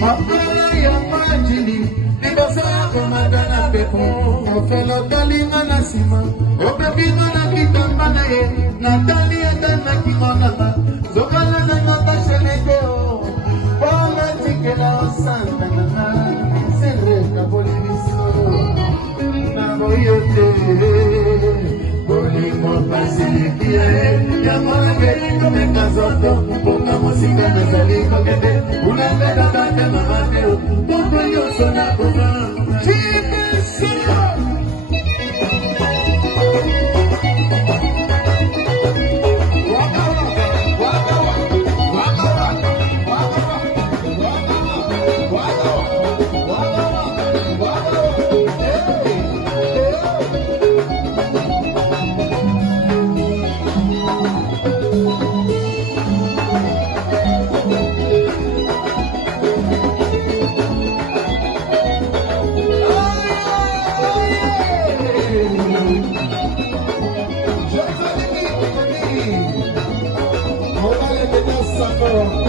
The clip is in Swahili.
Mapaya majili Nibasa kumadana pepo Ofelo talinga na sima Opebima na kitamba na ye Natalia dana kimonama Zokala na nota shenekeo Pala tikela osanta na na Senre kapolimiso Naboyote Bolimo pasilikia Yamange kumeka zoto Ponga musika mezaliko kete Unambeda kate mamateo Pongo yoso na kuma Chikesio Oh,